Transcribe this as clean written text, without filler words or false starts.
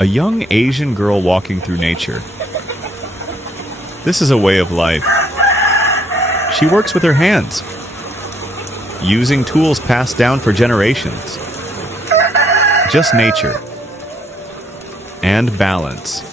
A young Asian girl walking through nature. This is a way of life. She works with her hands, using tools passed down for generations. Just nature and balance.